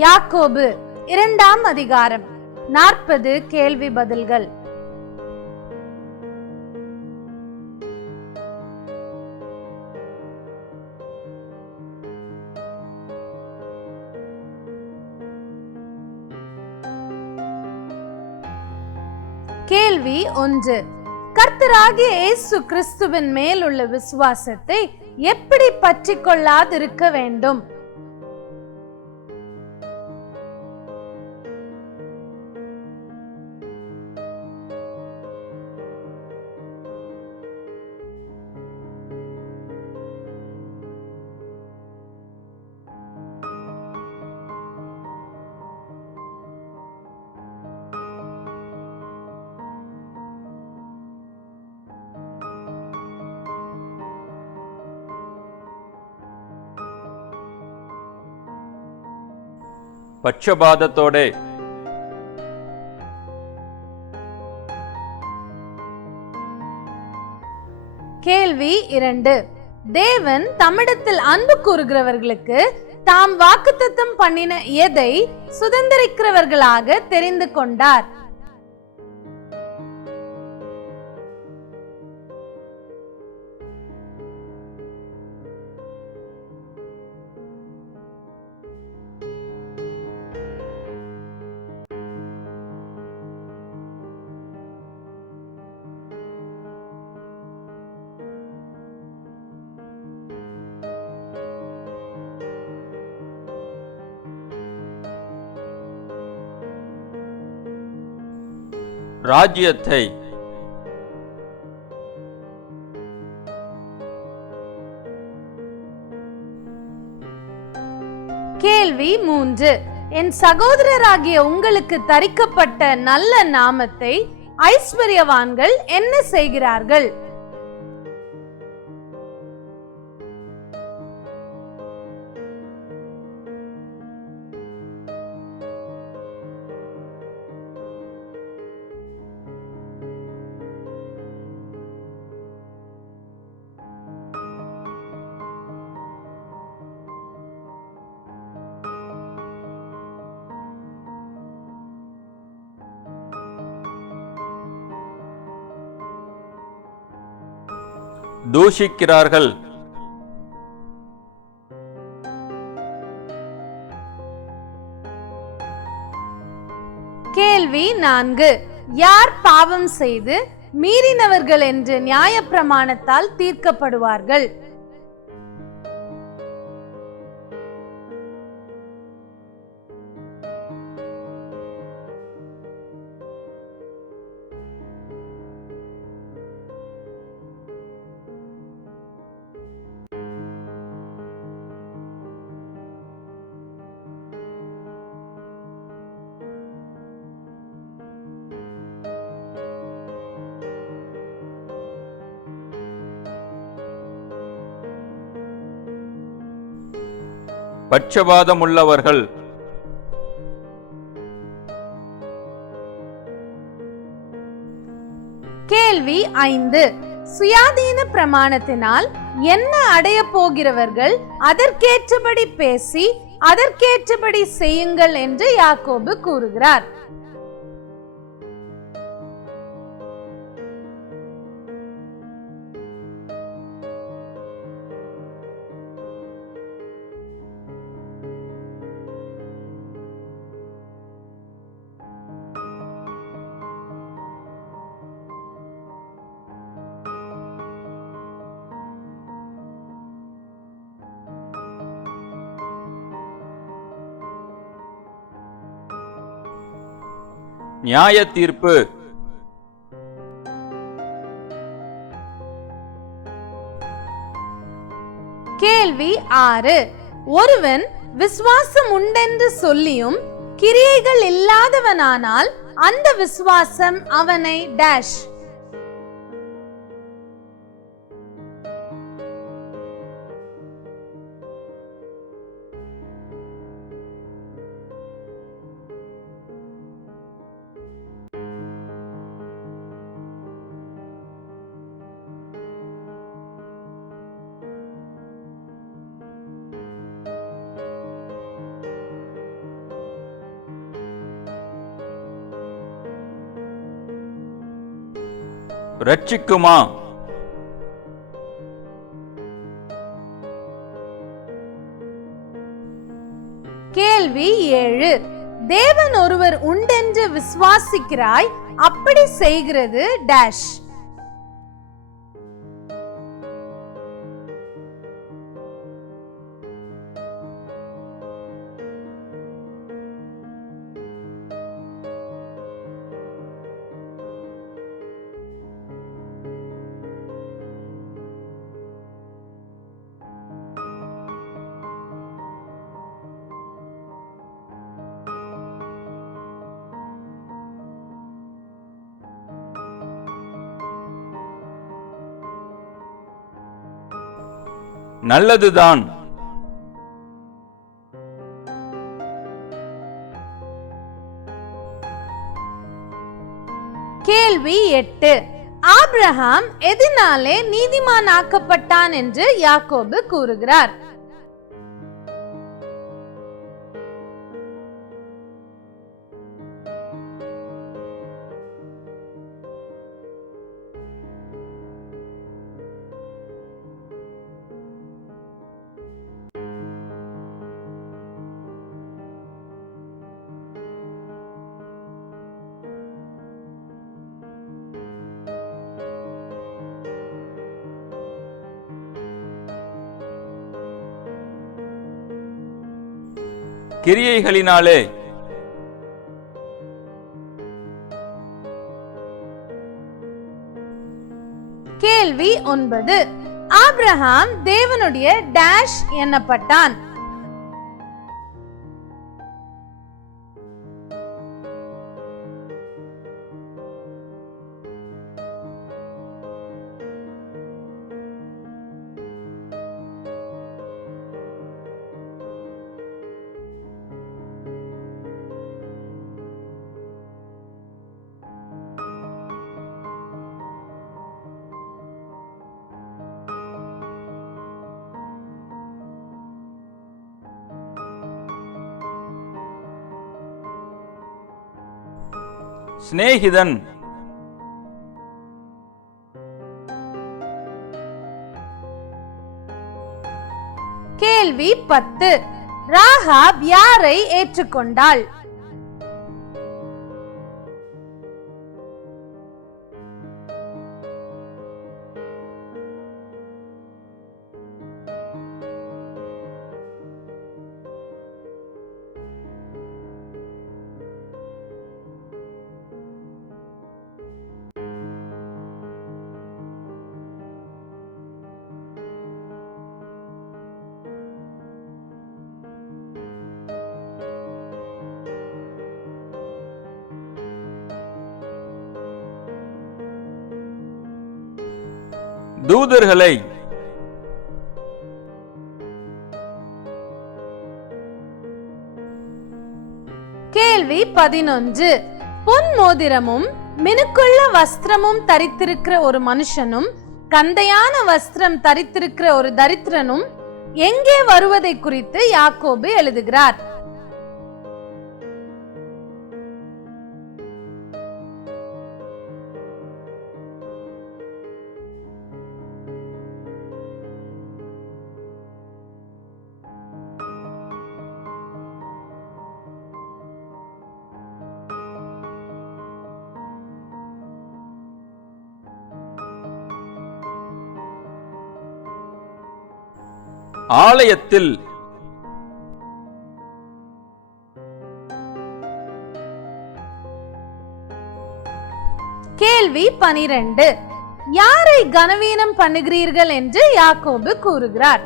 யாக்கோபு 2ஆம் அதிகாரம் 40 கேள்வி பதில்கள். கேள்வி 1. கர்த்தராகிய இயேசு கிறிஸ்துவின் மேல் உள்ள விசுவாசத்தை எப்படி பற்றிக் கொள்ளாதிருக்க வேண்டும்? பட்சபாதத்தோடே. கேள்வி 2. தேவன் தம்மிடத்தில் அன்பு கூறுகிறவர்களுக்கு தாம் வாக்குத்தத்தம் பண்ணின எதை சுதந்திரிக்கிறவர்களாக தெரிந்து கொண்டார்? ராஜ்யத்தை. கேள்வி 3. என் சகோதரராகிய உங்களுக்கு தரிக்கப்பட்ட நல்ல நாமத்தை ஐஸ்வர்யவான்கள் என்ன செய்கிறார்கள்? தூஷிக்கிறார்கள். கேள்வி 4. யார் பாவம் செய்து மீறினவர்கள் என்று நியாயப்பிரமாணத்தால் தீர்க்கப்படுவார்கள்? பட்சபாதமுள்ளவர்கள். கேள்வி 5. சுயாதீன பிரமாணத்தினால் என்ன அடைய போகிறவர்கள் அதற்கேற்றபடி பேசி அதற்கேற்றபடி செய்யுங்கள் என்று யாக்கோபு கூறுகிறார். நியாய தீர்ப்பு. கேள்வி 6. ஒருவன் விசுவாசம் உண்டென்று சொல்லியும் கிரியைகள் இல்லாதவனானால் அந்த விசுவாசம் அவனை டேஷ். ரட்சிக்குமா? கேள்வி 7. தேவன் ஒருவர் உண்டென்று விசுவாசிக்கிறாய், அப்படி செய்கிறது டேஷ். நல்லதுதான். கேள்வி 8. ஆபிரகாம் எதனாலே நீதிமானாக்கப்பட்டான் என்று யாக்கோபு கூறுகிறார்? கிரியைகளினாலே. கேள்வி 9. ஆபிரகாம் தேவனுடைய டேஷ் எண்ணப்பட்டான். சிநேகிதன். கேள்வி 10. ராகாப் யாரை ஏற்றுக்கொண்டாள்? தூதர்களை. கேள்வி 11. பொன் மோதிரமும் மினுக்குள்ள வஸ்திரமும் தரித்திருக்கிற ஒரு மனுஷனும் கந்தையான வஸ்திரம் தரித்திருக்கிற ஒரு தரித்திரனும் எங்கே வருவதை குறித்து யாக்கோபு எழுதுகிறார்? ஆலயத்தில். கேள்வி 12. யாரை கனவீனம் பண்ணுகிறீர்கள் என்று யாக்கோபு கூறுகிறார்?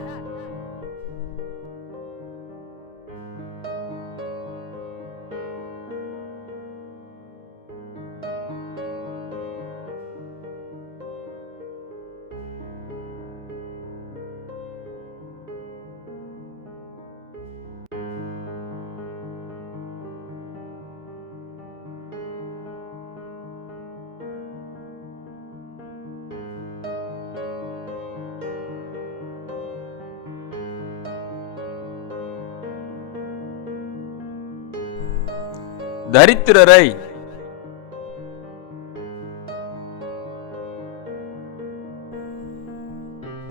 தரித்திரரை.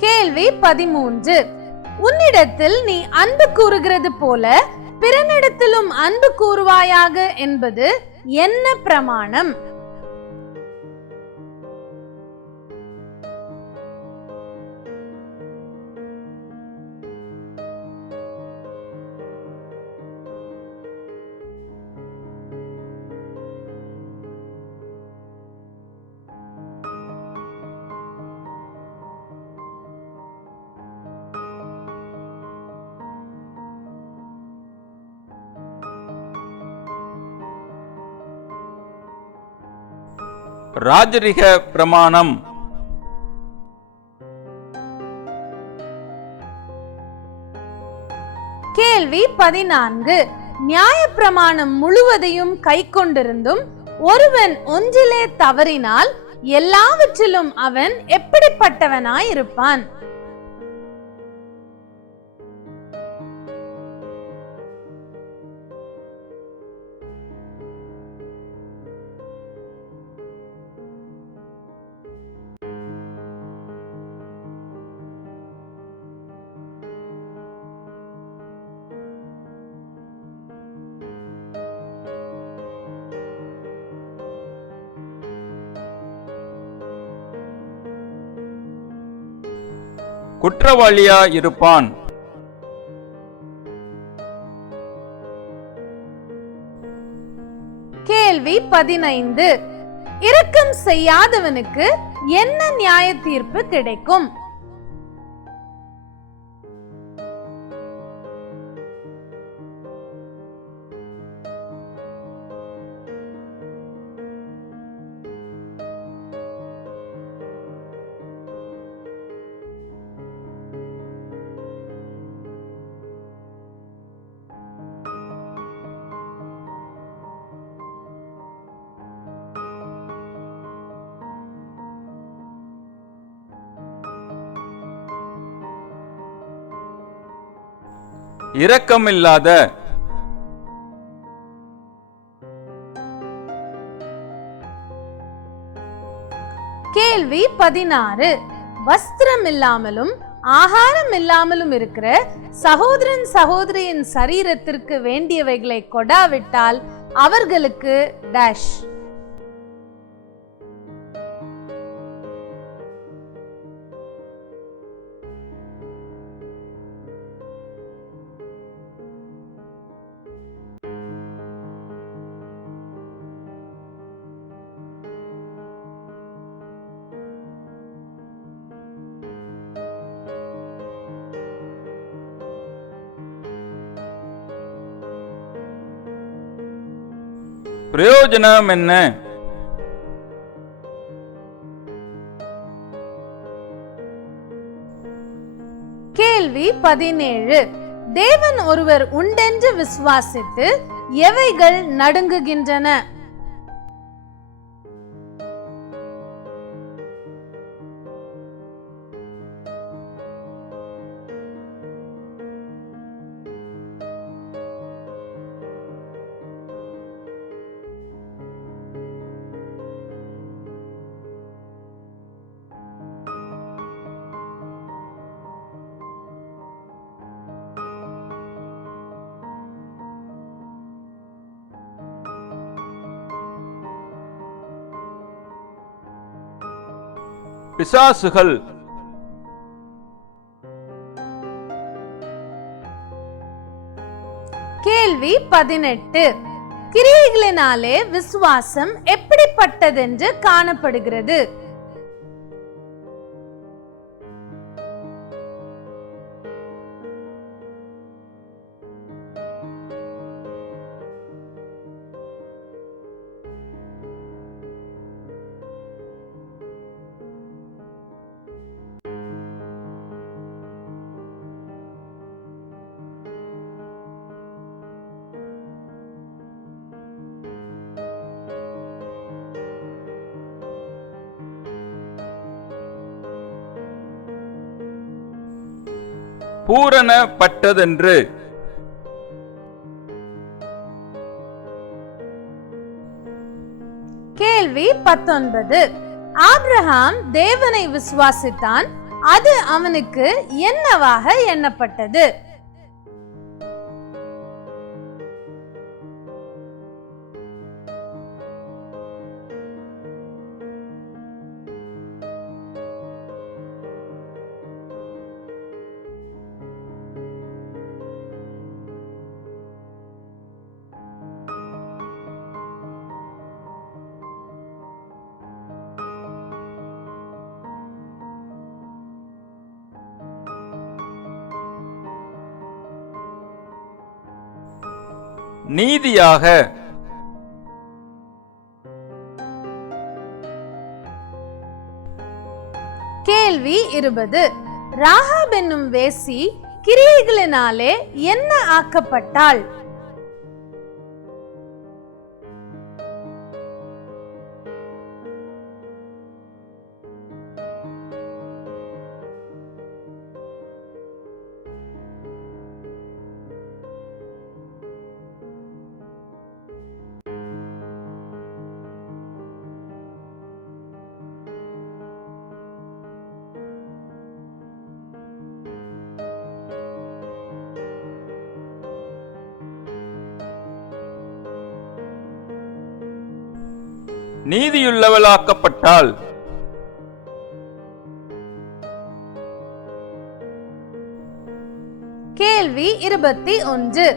கேள்வி 13. உன்னிடத்தில் நீ அன்பு கூறுகிறது போல பிறனிடத்திலும் அன்பு கூறுவாயாக என்பது என்ன பிரமாணம்? ராஜரிக பிரமாணம். கேள்வி 14. நியாயப்பிரமாணம் முழுவதையும் கைக்கொண்டிருந்தும் ஒருவன் ஒன்றிலே தவறினால் எல்லாவற்றிலும் அவன் எப்படிப்பட்டவனாயிருப்பான்? குற்றவாளியாயிருப்பான். கேள்வி 15. இரக்கம் செய்யாதவனுக்கு என்ன நியாய தீர்ப்பு கிடைக்கும்? இரக்கமில்லாத. கேள்வி 16. வஸ்திரம் இல்லாமலும் ஆகாரம் இல்லாமலும் இருக்கிற சகோதரன் சகோதரியின் சரீரத்திற்கு வேண்டியவைகளை கொடாவிட்டால் அவர்களுக்கு டேஷ். பிரயோஜனம் என்ன? கேள்வி 17. தேவன் ஒருவர் உண்டென்று விசுவாசித்து எவைகள் நடுங்குகின்றன? பிசாசுகள். கேள்வி 18. கிரியைகளினாலே விசுவாசம் எப்படிப்பட்டதென்று காணப்படுகிறது? பூரணப்பட்டதென்று. கேள்வி 19. ஆபிரகாம் தேவனை விசுவாசித்தான், அது அவனுக்கு என்னவாக எண்ணப்பட்டது? நீதியாக. கேள்வி 20. ராகாப் என்னும் வேசி கிரியைகளினாலே என்ன ஆக்கப்பட்டாள்? நீதியுள்ளவளாக்கப்பட்டாள். கேள்வி 21.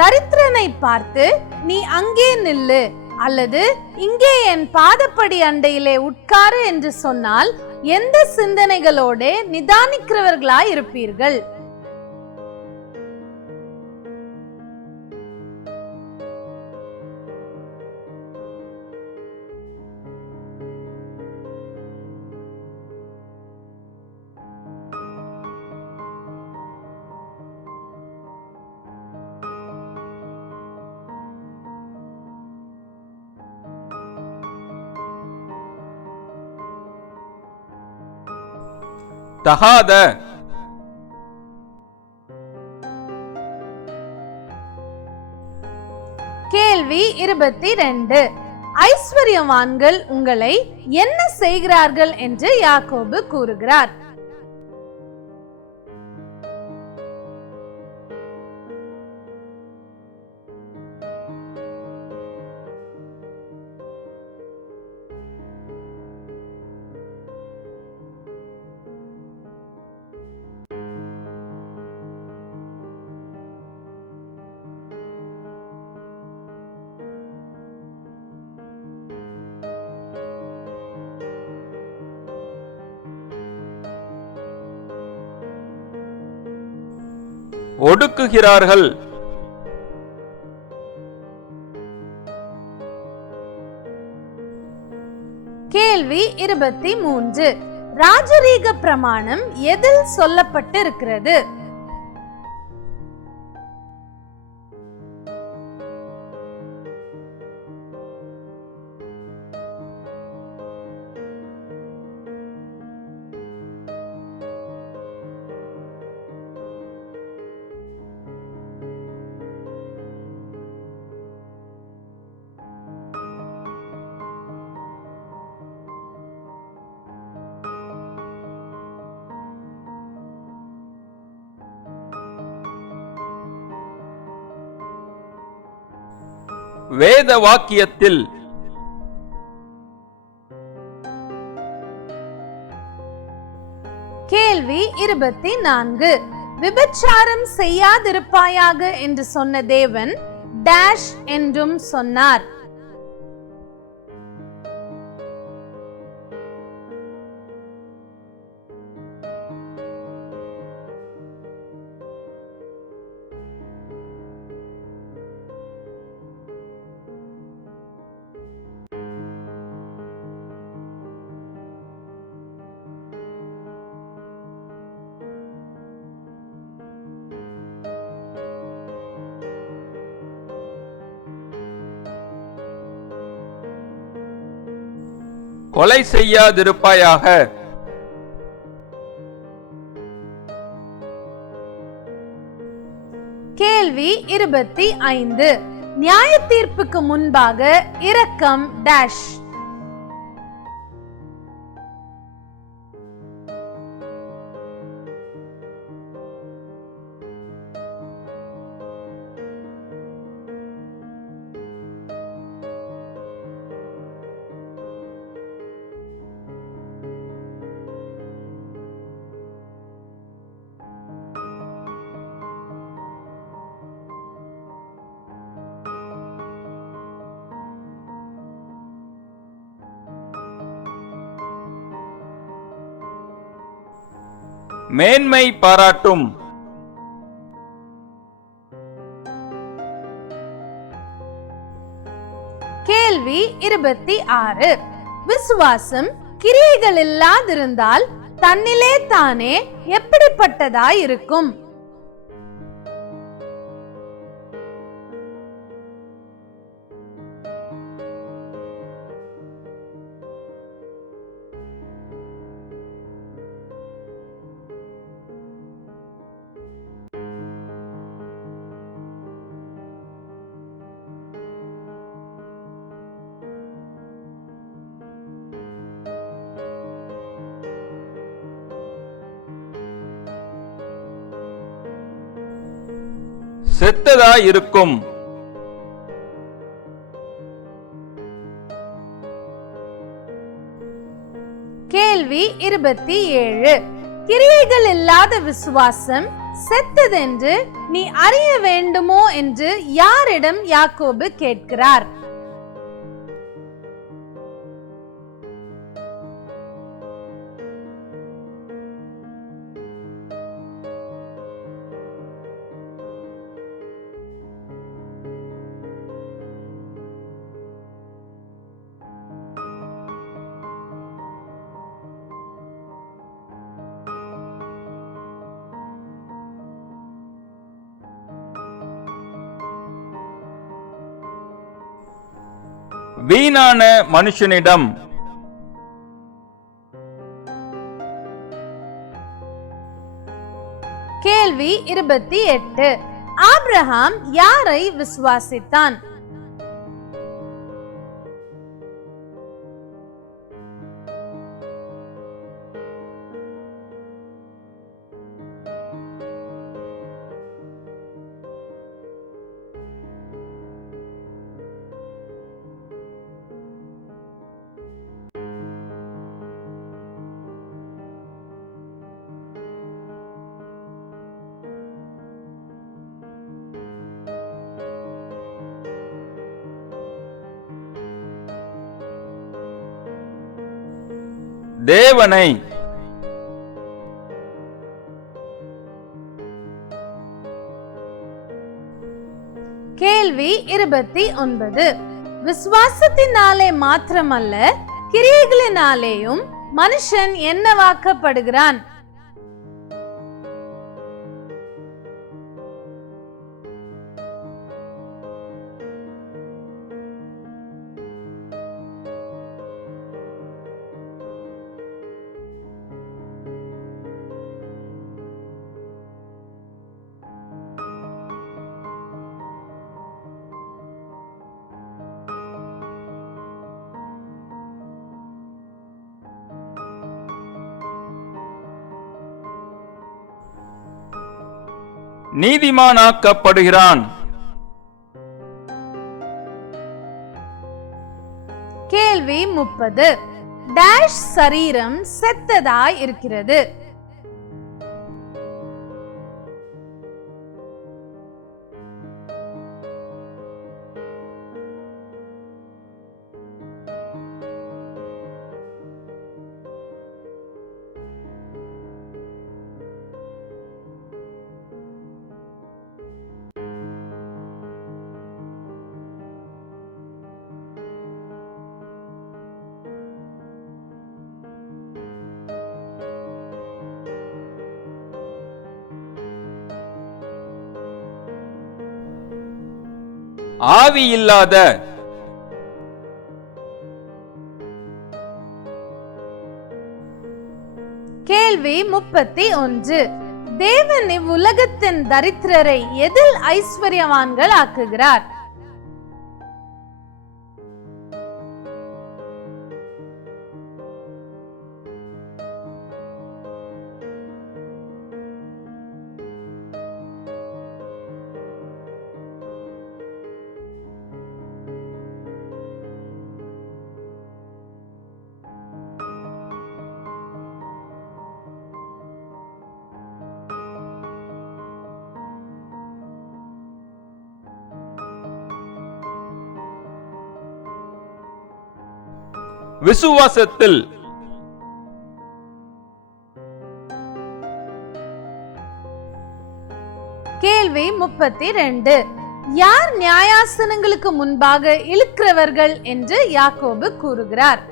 தரித்திரனை பார்த்து நீ அங்கே நில்லு அல்லது இங்கே என் பாதப்படி அண்டையிலே உட்காரு என்று சொன்னால் எந்த சிந்தனைகளோட நிதானிக்கிறவர்களாய் இருப்பீர்கள்? தகாத. கேள்வி 22. ஐஸ்வர்யவான்கள் உங்களை என்ன செய்கிறார்கள் என்று யாக்கோபு கூறுகிறார்? ஒடுக்குகிறார்கள். கேள்வி 23. ராஜரீக பிரமாணம் எதில் சொல்லப்பட்டிருக்கிறது? வேத வாக்கியத்தில். கேள்வி 24. விபச்சாரம் செய்யாதிருப்பாயாக என்று சொன்ன தேவன் டேஷ் என்றும் சொன்னார். கொலை செய்யாதிருப்பாயாக. கேள்வி 25. நியாய தீர்ப்புக்கு முன்பாக இரக்கம் டேஷ். மேன்மை பாராட்டும். கேள்வி 26. விசுவாசம் கிரியைகள் இல்லாதிருந்தால் தன்னிலே தானே எப்படிப்பட்டதாய் இருக்கும்? செத்ததாய் இருக்கும். கேள்வி 27. கிரியைகள் இல்லாத விசுவாசம் செத்ததென்று நீ அறிய வேண்டுமோ என்று யாரிடம் யாக்கோபு கேட்கிறார்? வீணான மனுஷனிடம். கேள்வி 28. ஆபிரகாம் யாரை விசுவாசித்தான்? தேவனை. கேள்வி 29. விசுவாசத்தினாலே மாத்திரமல்ல கிரியைகளினாலேயும் மனுஷன் என்னவாக்கப்படுகிறான்? நீதிமானாக்கப்படுகிறான். கேள்வி 30. டேஷ் சரீரம் செத்ததாய் இருக்கிறது? ஆவி இல்லாத. கேள்வி 31. தேவன் இவ்வுலகத்தின் தரித்திரரை எதில் ஐஸ்வர்யவான்கள் ஆக்குகிறார்? விசுவாசத்தில். கேள்வி 32. யார் நியாயாசனங்களுக்கு முன்பாக இழுக்கிறவர்கள் என்று யாக்கோபு கூறுகிறார்?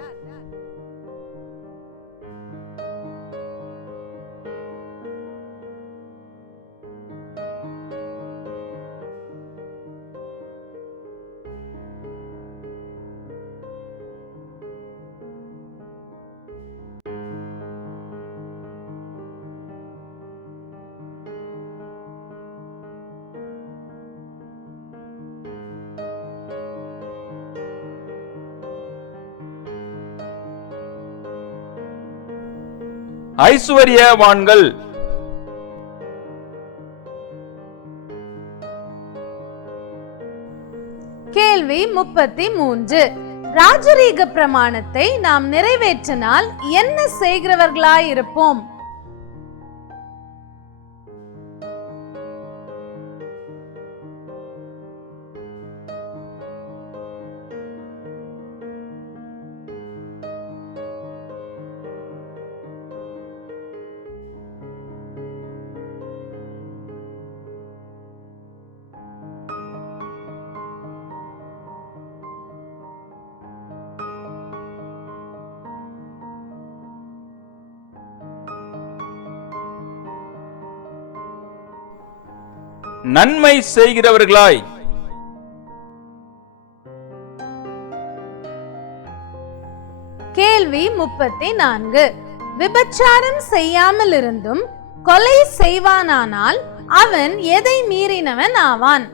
ஐசுவரியவான்கள். கேள்வி 33. ராஜரீக பிரமாணத்தை நாம் நிறைவேற்றினால் என்ன செய்கிறவர்களாயிருப்போம்? நன்மை செய்கிறவர்களாய். கேள்வி 34. விபச்சாரம் செய்யாமல் இருந்தும் கொலை செய்வானானால் அவன் எதை மீறினவன் ஆவான்?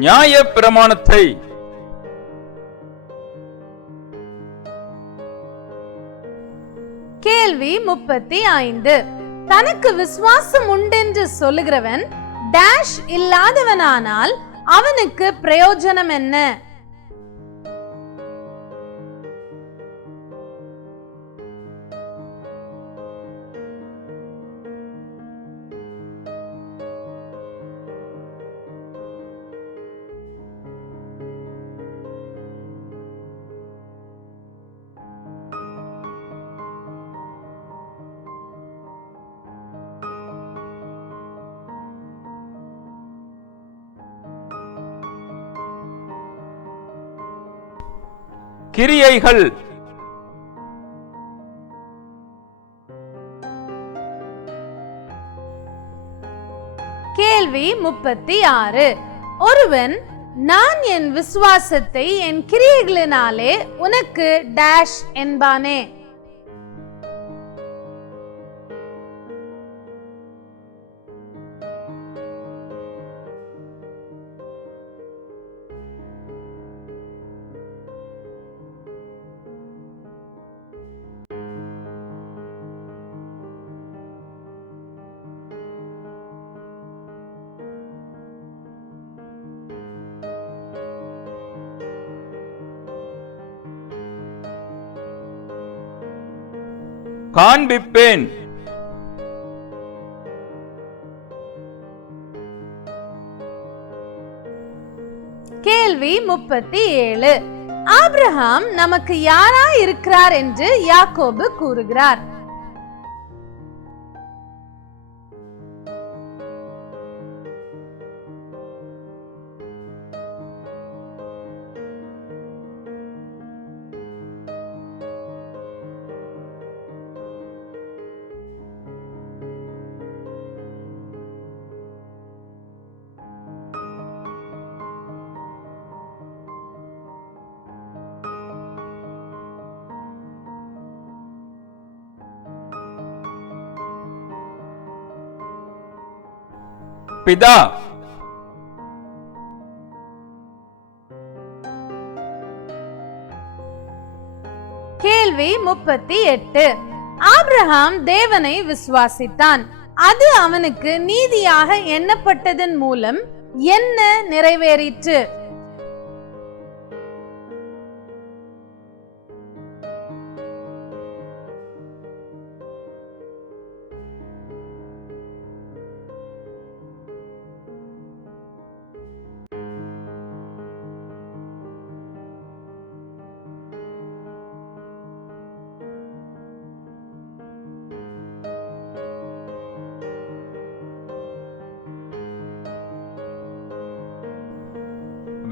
நியாய பிரமாணத்தை. கேள்வி 35. தனக்கு விசுவாசம் உண்டென்று சொல்லுகிறவன் டேஷ் இல்லாதவனானால் அவனுக்கு பிரயோஜனம் என்ன? கிரியைகள். கேள்வி 36. ஒருவன் நான் என் விசுவாசத்தை என் கிரியைகளினாலே உனக்கு டேஷ் என்பானே? காண்பிப்பேன். கேள்வி 37. ஆபிரகாம் நமக்கு யாரா இருக்கிறார் என்று யாக்கோபு கூறுகிறார்? பிதா. கேள்வி 38. ஆபிரகாம் தேவனை விசுவாசித்தான், அது அவனுக்கு நீதியாக எண்ணப்பட்டதன் மூலம் என்ன நிறைவேறிற்று?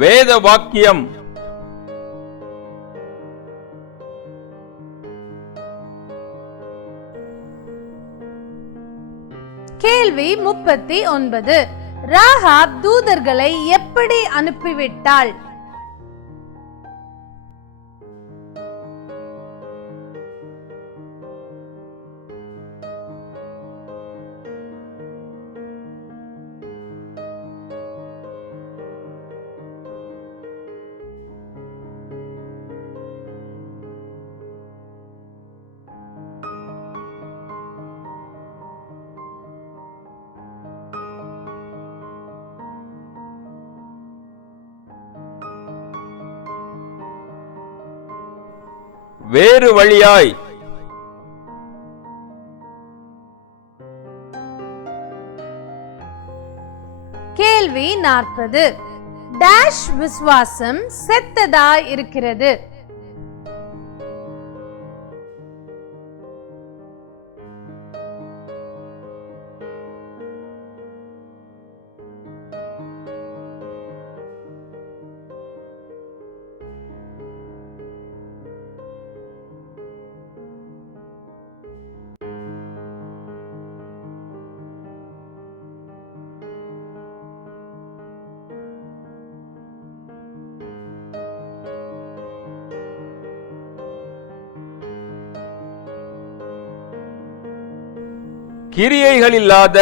வேத வாக்கியம். கேள்வி 39. ராகாப் தூதர்களை எப்படி அனுப்பிவிட்டாள்? வேறு வழியாய். கேள்வி 40. டேஷ் விசுவாசம் செத்ததாய் இருக்கிறது. கிரியைகள் இல்லாத